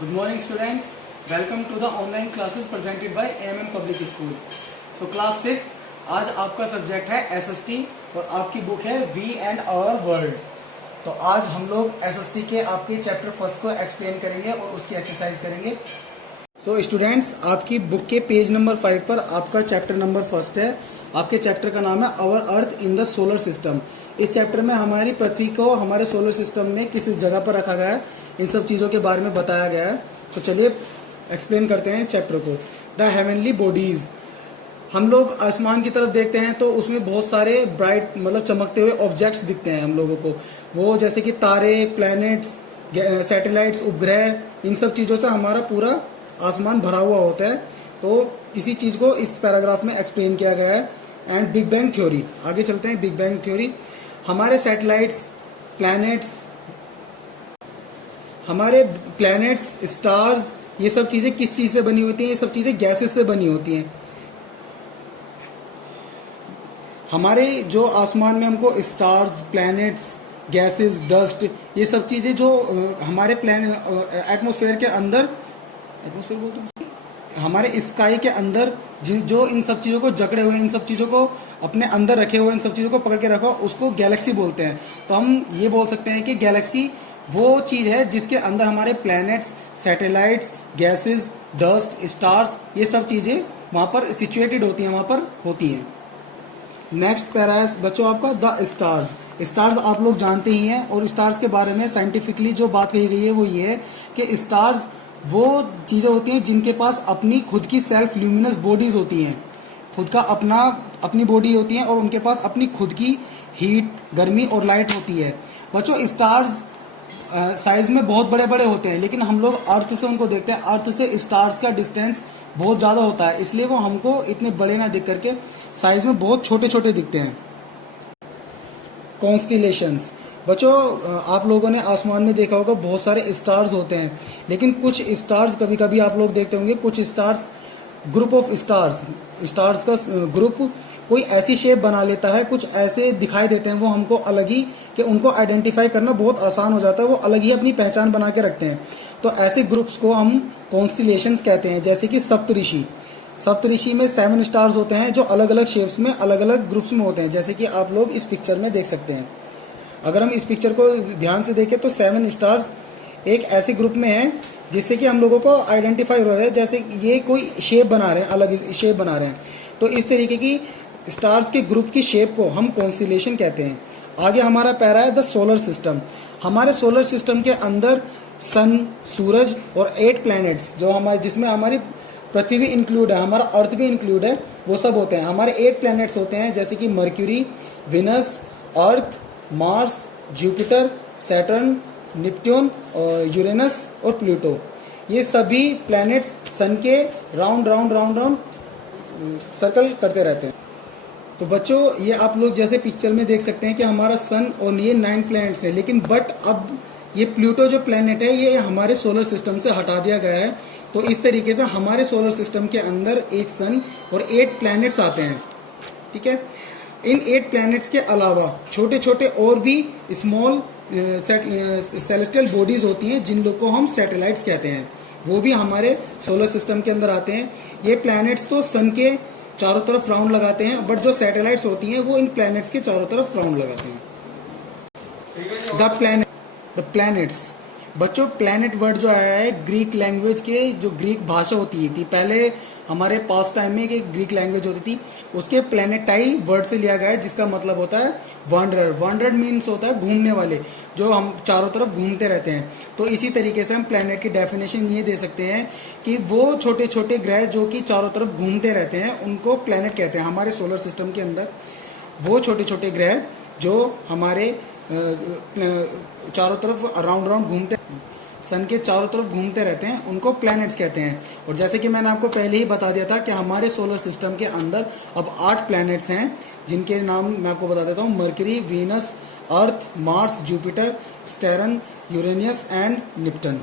Good morning students, welcome to the online classes presented by AMM Public School. So class 6, आज आपका subject है SST और आपकी book है वी एंड आवर वर्ल्ड। तो आज हम लोग SST के आपके चैप्टर फर्स्ट को एक्सप्लेन करेंगे और उसकी एक्सरसाइज करेंगे। सो स्टूडेंट्स, आपकी बुक के पेज नंबर 5 पर आपका चैप्टर नंबर फर्स्ट है। आपके चैप्टर का नाम है our earth in the solar system. इस चैप्टर में हमारी पृथ्वी को हमारे सोलर सिस्टम में किस जगह पर रखा गया है, इन सब चीजों के बारे में बताया गया है। तो चलिए एक्सप्लेन करते हैं इस चैप्टर को। द हेवनली बॉडीज, हम लोग आसमान की तरफ देखते हैं तो उसमें बहुत सारे ब्राइट मतलब चमकते हुए ऑब्जेक्ट्स दिखते हैं हम लोगों को। वो जैसे कि तारे, प्लैनेट्स, सैटेलाइट्स, उपग्रह, इन सब चीजों से हमारा पूरा आसमान भरा हुआ होता है। तो इसी चीज को इस पैराग्राफ में एक्सप्लेन किया गया है। एंड बिग बैंग थ्योरी, आगे चलते हैं। बिग बैंग थ्योरी, हमारे सैटेलाइट्स, प्लैनेट्स, स्टार्स, ये सब चीजें किस चीज से बनी होती हैं? ये सब चीजें गैसेस से बनी होती हैं। हमारे जो आसमान में हमको स्टार्स, प्लैनेट्स, गैसेस, डस्ट, ये सब चीजें जो हमारे एटमॉस्फेयर के अंदर, एटमॉस्फेयर बोलते हैं, हमारे स्काई के अंदर जो इन सब चीजों को जकड़े हुए, इन सब चीजों को अपने अंदर रखे हुए, इन सब चीजों को पकड़ के रखा, उसको गैलेक्सी बोलते हैं। तो हम ये बोल सकते हैं कि गैलेक्सी वो चीज है जिसके अंदर हमारे planets, satellites, gases, dust, stars, ये सब चीजें वहां पर सिचुएटेड होती हैं, वहां पर होती हैं। नेक्स्ट पैरा है बच्चों आपका द स्टार्स। स्टार्स आप लोग जानते ही हैं, और स्टार्स के बारे में साइंटिफिकली जो बात कही गई है वो ये है कि स्टार्स वो चीजें होती हैं जिनके पास अपनी खुद की सेल्फ ल्यूमिनस बॉडीज होती हैं, खुद का अपनी बॉडी होती है, और उनके पास अपनी खुद की हीट, गर्मी और लाइट होती है। बच्चों, स्टार्स साइज में बहुत बड़े बड़े होते हैं, लेकिन हम लोग अर्थ से उनको देखते हैं। अर्थ से स्टार्स का डिस्टेंस बहुत ज्यादा होता है, इसलिए वो हमको इतने बड़े ना दिख करके साइज में बहुत छोटे छोटे दिखते हैं। कॉन्स्टिलेशंस, बच्चों आप लोगों ने आसमान में देखा होगा बहुत सारे स्टार्स होते हैं, लेकिन कुछ स्टार्स कभी कभी आप लोग देखते होंगे, कुछ स्टार्स, ग्रुप ऑफ स्टार्स का ग्रुप कोई ऐसी शेप बना लेता है, कुछ ऐसे दिखाई देते हैं वो हमको अलग ही, कि उनको आइडेंटिफाई करना बहुत आसान हो जाता है, वो अलग ही अपनी पहचान बना के रखते हैं। तो ऐसे ग्रुप्स को हम कॉन्स्टिलेशंस कहते हैं। जैसे कि सप्तऋषि में 7 स्टार्स होते हैं जो अलग अलग शेप्स में, अलग अलग ग्रुप्स में होते हैं, जैसे कि आप लोग इस पिक्चर में देख सकते हैं। अगर हम इस पिक्चर को ध्यान से देखें तो 7 स्टार्स एक ऐसे ग्रुप में हैं जिससे कि हम लोगों को आइडेंटिफाई हो रहा है, जैसे ये कोई शेप बना रहे हैं, अलग शेप बना रहे हैं। तो इस तरीके की स्टार्स के ग्रुप की शेप को हम कॉन्स्टिलेशन कहते हैं। आगे हमारा पैरा है द सोलर सिस्टम। हमारे सोलर सिस्टम के अंदर सन, सूरज और 8 प्लैनेट्स, जो हमारे, जिसमें हमारी पृथ्वी भी इंक्लूड है, हमारा अर्थ भी इंक्लूड है, वो सब होते हैं। हमारे 8 प्लैनेट्स होते हैं, जैसे कि Mercury, Venus, Earth, Mars, Jupiter, Saturn, Neptune, Uranus और प्लूटो। ये सभी प्लैनेट्स सन के राउंड सर्कल करते रहते हैं। तो बच्चों, ये आप लोग जैसे पिक्चर में देख सकते हैं कि हमारा सन और ये 9 प्लैनेट्स है, लेकिन बट अब ये प्लूटो जो प्लैनेट है ये हमारे सोलर सिस्टम से हटा दिया गया है। तो इस तरीके से हमारे सोलर सिस्टम के अंदर एक सन और 8 प्लैनेट्स आते हैं। ठीक है, इन 8 प्लैनेट्स के अलावा छोटे छोटे और भी स्मॉल सेलेस्टियल बॉडीज होती हैं, जिन लोग को हम सैटेलाइट्स कहते हैं, वो भी हमारे सोलर सिस्टम के अंदर आते हैं। ये प्लैनेट्स तो सन के चारों तरफ राउंड लगाते हैं, बट जो सैटेलाइट्स होती हैं वो इन प्लैनेट्स के चारों तरफ राउंड लगाते हैं। द प्लैनेट्स, बच्चों प्लैनेट वर्ड जो आया है ग्रीक लैंग्वेज के, जो ग्रीक भाषा होती थी पहले हमारे पास्ट टाइम में, एक ग्रीक लैंग्वेज होती थी, उसके प्लैनेटाई वर्ड से लिया गया है, जिसका मतलब होता है वांडरर। वांडरर मीन्स होता है घूमने वाले, जो हम चारों तरफ घूमते रहते हैं। तो इसी तरीके से हम प्लैनेट की डेफिनेशन ये दे सकते हैं कि वो छोटे छोटे ग्रह जो कि चारों तरफ घूमते रहते हैं, उनको प्लैनेट कहते हैं। हमारे सोलर सिस्टम के अंदर वो छोटे छोटे ग्रह जो हमारे चारों तरफ राउंड घूमते, सन के चारों तरफ घूमते रहते हैं, उनको प्लैनेट्स कहते हैं। और जैसे कि मैंने आपको पहले ही बता दिया था कि हमारे सोलर सिस्टम के अंदर अब 8 प्लैनेट्स हैं, जिनके नाम मैं आपको बता देता हूँ। Mercury, Venus, earth, Mars, Jupiter, Saturn, Uranus and Neptune.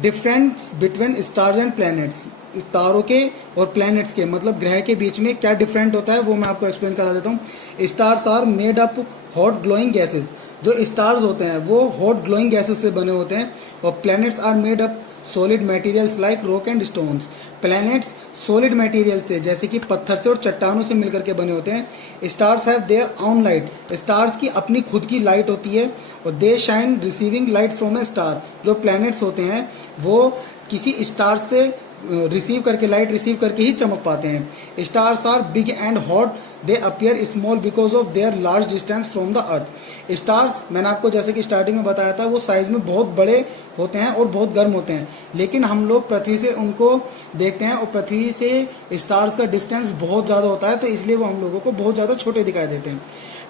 Difference between stars and planets, तारों के और प्लैनेट्स के मतलब ग्रह के बीच में क्या डिफरेंट होता है वो मैं आपको एक्सप्लेन करा देता हूँ। Stars are made up hot glowing gases. जो स्टार्स होते हैं वो हॉट ग्लोइंग गैसेस से बने होते हैं। और planets are made up solid materials like rock and stones. Planets solid material से जैसे कि पत्थर से और चट्टानों से मिलकर के बने होते हैं। Stars have their own light. Stars की अपनी खुद की लाइट होती है। और they shine receiving light from a star. जो प्लैनेट्स होते हैं वो किसी स्टार से लाइट रिसीव करके ही चमक पाते हैं। Stars are big and hot. They appear small because of their large distance from the earth. Stars मैंने आपको जैसे कि स्टार्टिंग में बताया था वो साइज में बहुत बड़े होते हैं और बहुत गर्म होते हैं, लेकिन हम लोग पृथ्वी से उनको देखते हैं और पृथ्वी से स्टार्स का डिस्टेंस बहुत ज्यादा होता है, तो इसलिए वो हम लोगों को बहुत ज्यादा छोटे दिखाई देते हैं।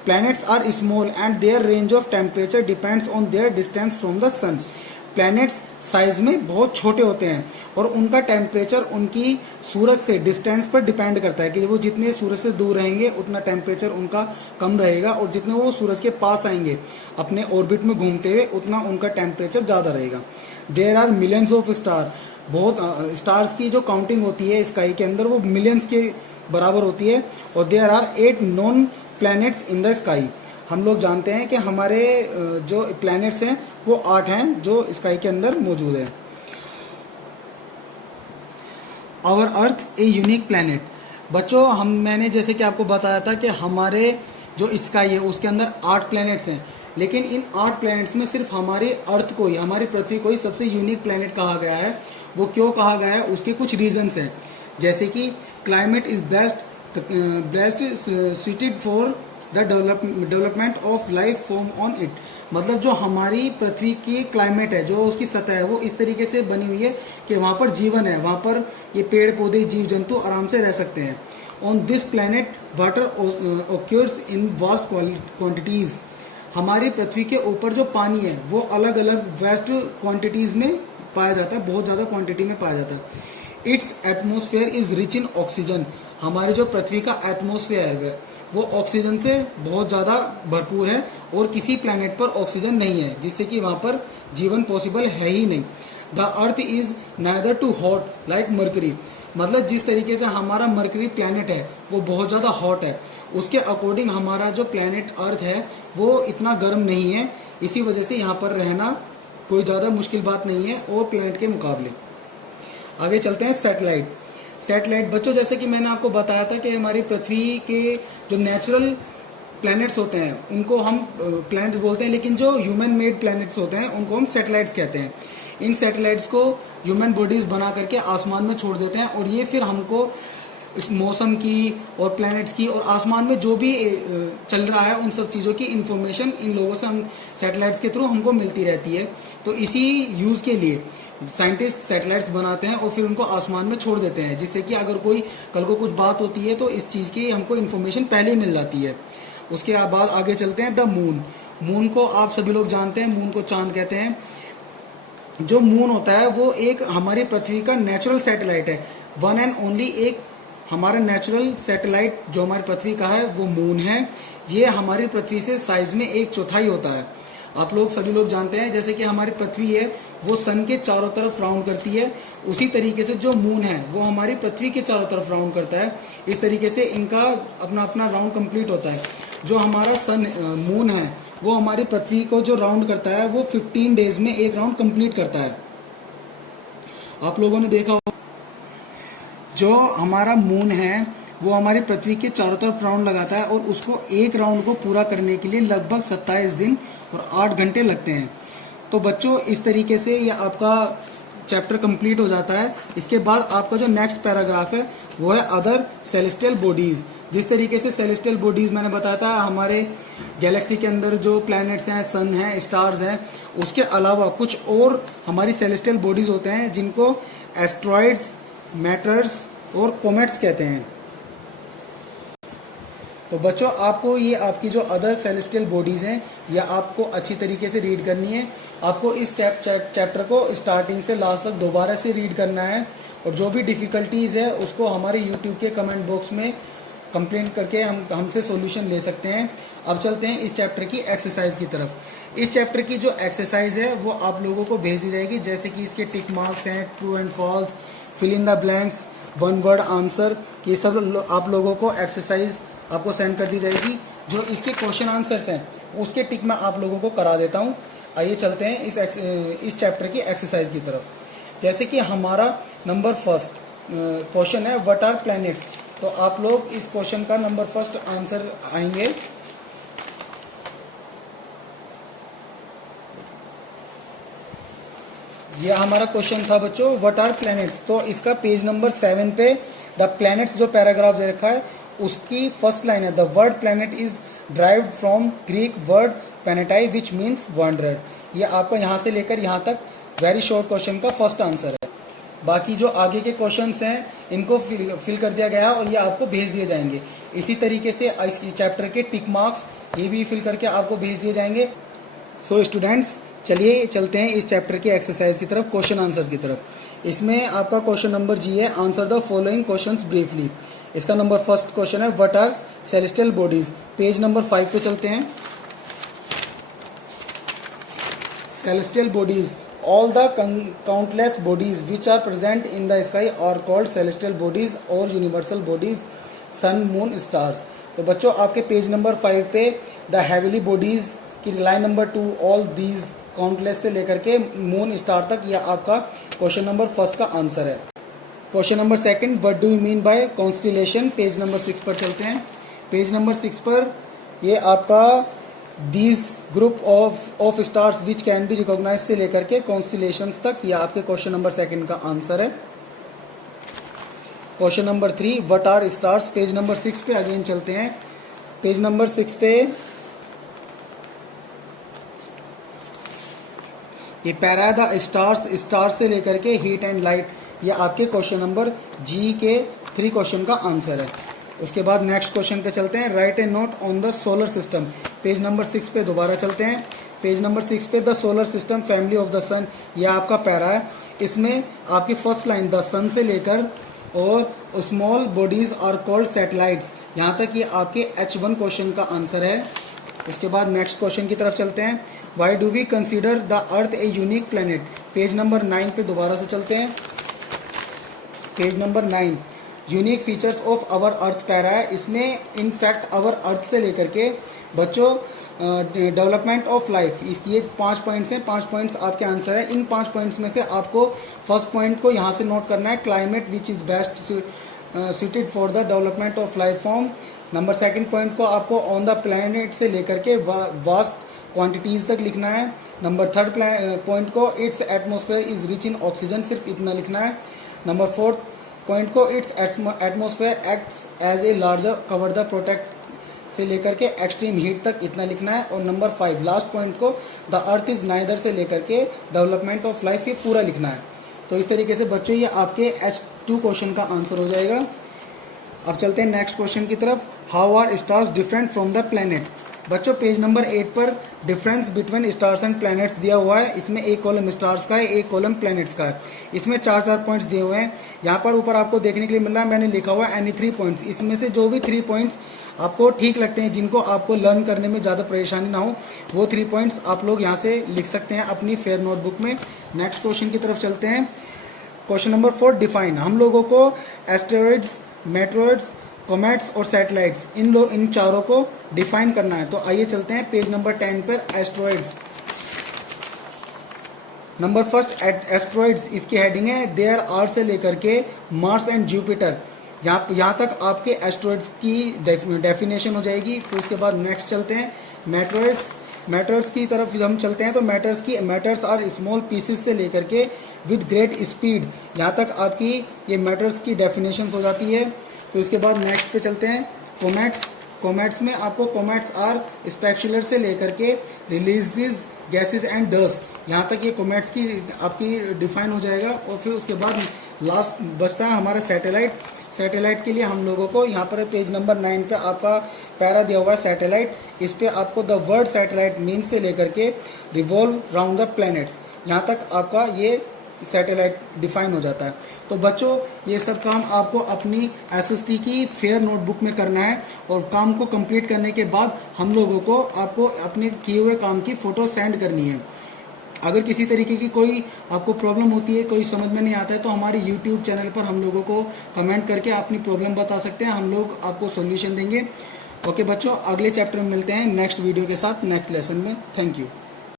Planets are small and their range of temperature depends on their distance from the sun. Planets size में बहुत छोटे होते हैं और उनका टेम्परेचर उनकी सूरज से डिस्टेंस पर डिपेंड करता है कि वो जितने सूरज से दूर रहेंगे उतना टेम्परेचर उनका कम रहेगा, और जितने वो सूरज के पास आएंगे अपने ऑर्बिट में घूमते हुए उतना उनका टेम्परेचर ज्यादा रहेगा। There are millions of star. बहुत स्टार्स की जो काउंटिंग होती है स्काई के अंदर वो मिलियंस के बराबर होती है। और there are 8 known planets in the sky. हम लोग जानते हैं कि हमारे जो प्लैनेट्स हैं वो 8 हैं जो स्काई के अंदर मौजूद है। Our earth a unique planet. बच्चों मैंने जैसे कि आपको बताया था कि हमारे जो स्काई है उसके अंदर 8 प्लैनेट्स हैं, लेकिन इन 8 प्लैनेट्स में सिर्फ हमारे अर्थ को ही, हमारी पृथ्वी को ही सबसे यूनिक प्लैनेट कहा गया है। वो क्यों कहा गया है उसके कुछ रीजंस हैं, जैसे कि climate is best suited for the development of life form on it. मतलब जो हमारी पृथ्वी की क्लाइमेट है, जो उसकी सतह है, वो इस तरीके से बनी हुई है कि वहां पर जीवन है, वहां पर ये पेड़ पौधे जीव जंतु आराम से रह सकते हैं। On this planet water occurs in vast quantities. हमारी पृथ्वी के ऊपर जो पानी है वो अलग अलग वेस्ट क्वांटिटीज में पाया जाता है, बहुत ज्यादा क्वांटिटी में पाया जाता है। It's atmosphere is rich in oxygen. हमारे जो पृथ्वी का एटमोसफेयर है वो ऑक्सीजन से बहुत ज्यादा भरपूर है और किसी प्लैनेट पर ऑक्सीजन नहीं है, जिससे कि वहां पर जीवन पॉसिबल है ही नहीं। The earth is neither too hot like Mercury. मतलब जिस तरीके से हमारा मरकरी प्लैनेट है वो बहुत ज्यादा हॉट है, उसके अकॉर्डिंग हमारा जो प्लैनेट अर्थ है वो इतना गर्म नहीं है। इसी वजह से यहाँ पर रहना कोई ज्यादा मुश्किल बात नहीं है और प्लैनेट के मुकाबले। आगे चलते हैं सैटेलाइट। बच्चों जैसे कि मैंने आपको बताया था कि हमारी पृथ्वी के जो नेचुरल प्लैनेट्स होते हैं उनको हम प्लैनेट्स बोलते हैं, लेकिन जो ह्यूमन मेड प्लैनेट्स होते हैं उनको हम सैटेलाइट्स कहते हैं। इन सैटेलाइट्स को ह्यूमन बॉडीज बना करके आसमान में छोड़ देते हैं और ये फिर हमको इस मौसम की और प्लैनेट्स की और आसमान में जो भी चल रहा है उन सब चीज़ों की इन्फॉर्मेशन इन लोगों से हम सैटेलाइट्स के थ्रू हमको मिलती रहती है। तो इसी यूज के लिए साइंटिस्ट सैटेलाइट्स बनाते हैं और फिर उनको आसमान में छोड़ देते हैं, जिससे कि अगर कोई कल को कुछ बात होती है तो इस चीज़ की हमको इन्फॉर्मेशन पहले ही मिल जाती है। उसके बाद आगे चलते हैं द मून को आप सभी लोग जानते हैं, मून को चांद कहते हैं। जो मून होता है वो एक हमारी पृथ्वी का नेचुरल सैटेलाइट है। वन एंड ओनली एक हमारा नेचुरल सैटेलाइट जो हमारी पृथ्वी का है वो मून है। ये हमारी पृथ्वी से साइज में 1/4 होता है। आप लोग सभी लोग जानते हैं जैसे कि हमारी पृथ्वी है वो सन के चारों तरफ राउंड करती है, उसी तरीके से जो मून है वो हमारी पृथ्वी के चारों तरफ राउंड करता है। इस तरीके से इनका अपना अपना राउंड कंप्लीट होता है। जो हमारा मून है वो हमारी पृथ्वी को जो राउंड करता है वो 15 डेज में एक राउंड कंप्लीट करता है। आप लोगों ने देखा होगा जो हमारा मून है वो हमारी पृथ्वी के चारों तरफ राउंड लगाता है और उसको एक राउंड को पूरा करने के लिए लगभग 27 दिन और 8 घंटे लगते हैं। तो बच्चों इस तरीके से ये आपका चैप्टर कंप्लीट हो जाता है। इसके बाद आपका जो नेक्स्ट पैराग्राफ है वो है अदर सेलेस्टियल बॉडीज। जिस तरीके से सेलेस्टियल बॉडीज मैंने बताया था हमारे गैलेक्सी के अंदर जो प्लैनेट्स हैं, सन हैं, स्टार्स हैं, उसके अलावा कुछ और हमारी सेलेस्टियल बॉडीज होते हैं जिनको एस्ट्रॉइड्स, मैटर्स और कॉमेट्स कहते हैं। तो बच्चों आपको ये आपकी जो अदर सेलेस्टियल बॉडीज हैं या आपको अच्छी तरीके से रीड करनी है। आपको इस चैप्टर को स्टार्टिंग से लास्ट तक दोबारा से रीड करना है और जो भी डिफिकल्टीज है उसको हमारे यूट्यूब के कमेंट बॉक्स में कंप्लेंट करके हमसे सॉल्यूशन ले सकते हैं। अब चलते हैं इस चैप्टर की एक्सरसाइज की तरफ। इस चैप्टर की जो एक्सरसाइज है वो आप लोगों को भेज दी जाएगी, जैसे कि इसके टिक मार्क्स हैं, true and false, fill in the blanks, one word answer, ये सब आप लोगों को एक्सरसाइज आपको सेंड कर दी जाएगी। जो इसके क्वेश्चन आंसर्स हैं उसके टिक मैं आप लोगों को करा देता हूँ। आइए चलते हैं इस चैप्टर की एक्सरसाइज की तरफ। जैसे कि हमारा नंबर फर्स्ट क्वेश्चन है व्हाट आर प्लैनेट्स, तो आप लोग इस क्वेश्चन का नंबर फर्स्ट आंसर आएंगे। ये हमारा क्वेश्चन था बच्चों व्हाट आर प्लैनेट्स। तो इसका पेज नंबर 7 पे द प्लैनेट्स जो पैराग्राफ दे रखा है उसकी फर्स्ट लाइन है the word planet is derived from Greek word planetai which means wonder. ये आपका यहाँ से लेकर यहाँ तक वेरी शॉर्ट क्वेश्चन का फर्स्ट आंसर है। बाकी जो आगे के क्वेश्चंस हैं इनको फिल कर दिया गया है और ये आपको भेज दिए जाएंगे। इसी तरीके से इस चैप्टर के टिक मार्क्स ये भी फिल करके आपको भेज दिए जाएंगे। सो स्टूडेंट्स चलिए चलते हैं इस चैप्टर की एक्सरसाइज की तरफ, क्वेश्चन आंसर की तरफ। इसमें आपका क्वेश्चन नंबर जी है answer the following questions briefly. इसका नंबर फर्स्ट क्वेश्चन है what are celestial bodies. Page number 5 पे चलते हैं। Celestial bodies all the countless bodies which are present in the sky are called celestial bodies और universal bodies sun moon stars। तो बच्चों आपके पेज नंबर 5 पे the heavenly bodies की line number 2 all these countless से लेकर के moon star तक यह आपका क्वेश्चन नंबर फर्स्ट का आंसर है। Question number second what do you mean by constellation. Page number 6 पर चलते हैं। पेज नंबर 6 पर ये आपका these group of stars which can be recognise से लेकर के कॉन्स्टिलेशंस तक यह आपके क्वेश्चन नंबर सेकंड का आंसर है। Question number 3 what are stars. Page number 6 पे अगेन चलते हैं। पेज नंबर 6 पे ये पैरा द स्टार्स से लेकर के हीट एंड लाइट ये आपके क्वेश्चन नंबर जी के 3 क्वेश्चन का आंसर है। उसके बाद नेक्स्ट क्वेश्चन पे चलते हैं write a note on the solar system. Page number 6 पे दोबारा चलते हैं। पेज नंबर 6 पे the solar system family of the sun यह आपका पैरा है। इसमें आपकी फर्स्ट लाइन द सन से लेकर और small bodies are called satellites यहाँ तक ये आपके H1 क्वेश्चन का आंसर है। उसके बाद नेक्स्ट क्वेश्चन की तरफ चलते हैं। Why do we consider the earth a unique planet. Page number 9 पे दोबारा से चलते हैं। Page number 9 unique features of our earth para है। इसमें इनफैक्ट अवर अर्थ से लेकर के बच्चों डेवलपमेंट ऑफ लाइफ ये 5 पॉइंट्स हैं। 5 पॉइंट्स आपके आंसर है। इन 5 पॉइंट्स में से आपको फर्स्ट पॉइंट को यहाँ से नोट करना है climate which is best suited for the development of life form. Number second point को आपको ऑन द प्लैनेट से लेकर के वास्ट क्वांटिटीज तक लिखना है। नंबर थर्ड पॉइंट को it's atmosphere is rich in oxygen सिर्फ इतना लिखना है। नंबर फोर्थ पॉइंट को it's atmosphere acts as a larger cover the protect से लेकर के एक्सट्रीम हीट तक इतना लिखना है। और नंबर 5 लास्ट पॉइंट को द अर्थ इज नाइदर से लेकर के डेवलपमेंट ऑफ लाइफ ये पूरा लिखना है। तो इस तरीके से बच्चों ये आपके H2 क्वेश्चन का आंसर हो जाएगा। अब चलते हैं नेक्स्ट क्वेश्चन की तरफ। How are stars different from the planet. बच्चों पेज नंबर 8 पर difference between stars and planets दिया हुआ है। इसमें एक कॉलम स्टार्स का है, एक कॉलम प्लैनेट्स का है। इसमें 4-4 पॉइंट्स दिए हुए हैं। यहाँ पर ऊपर आपको देखने के लिए मिल रहा है मैंने लिखा हुआ है एनी 3 पॉइंट्स। इसमें से जो भी 3 पॉइंट्स आपको ठीक लगते हैं, जिनको आपको लर्न करने में ज़्यादा परेशानी ना हो, वो 3 पॉइंट्स आप लोग यहाँ से लिख सकते हैं अपनी फेयर नोटबुक में। नेक्स्ट क्वेश्चन की तरफ चलते हैं। Question number 4 define. हम लोगों को एस्टेरॉइड्स, मेट्रॉइड्स, कॉमेट्स और सैटेलाइट्स इन चारों को डिफाइन करना है। तो आइए चलते हैं पेज नंबर 10 पर एस्ट्रॉइड्स। नंबर फर्स्ट एस्ट्रॉइड्स इसकी हेडिंग है देयर आर से लेकर के मार्स एंड जुपिटर। यहाँ तक आपके एस्ट्रॉइड्स की डेफिनेशन हो जाएगी। फिर उसके बाद नेक्स्ट चलते हैं मैटर्स की तरफ जब हम चलते हैं तो मैटर्स आर स्मॉल पीसेस से लेकर के विद ग्रेट स्पीड यहाँ तक आपकी ये मैटर्स की डेफिनेशन हो जाती है। तो इसके बाद नेक्स्ट पे चलते हैं कॉमेट्स में आपको कॉमेट्स आर स्पेक्युलर से लेकर के रिलीजेज गैसेस एंड डस्ट यहाँ तक ये कॉमेट्स की आपकी डिफाइन हो जाएगा। और फिर उसके बाद लास्ट बचता है हमारा सैटेलाइट के लिए हम लोगों को यहाँ पर पेज नंबर 9 पे आपका पैरा दिया हुआ है सैटेलाइट। इस पे आपको द वर्ड सैटेलाइट मीन से लेकर के रिवॉल्व राउंड द प्लैनेट्स यहाँ तक आपका ये सैटेलाइट डिफाइन हो जाता है। तो बच्चों ये सब काम आपको अपनी SST की फेयर नोटबुक में करना है और काम को कंप्लीट करने के बाद हम लोगों को आपको अपने किए हुए काम की फोटो सेंड करनी है। अगर किसी तरीके की कोई आपको प्रॉब्लम होती है, कोई समझ में नहीं आता है, तो हमारे यूट्यूब चैनल पर हम लोगों को कमेंट करके अपनी प्रॉब्लम बता सकते हैं, हम लोग आपको सोल्यूशन देंगे। ओके बच्चों, अगले चैप्टर में मिलते हैं नेक्स्ट वीडियो के साथ, नेक्स्ट लेसन में। Thank you.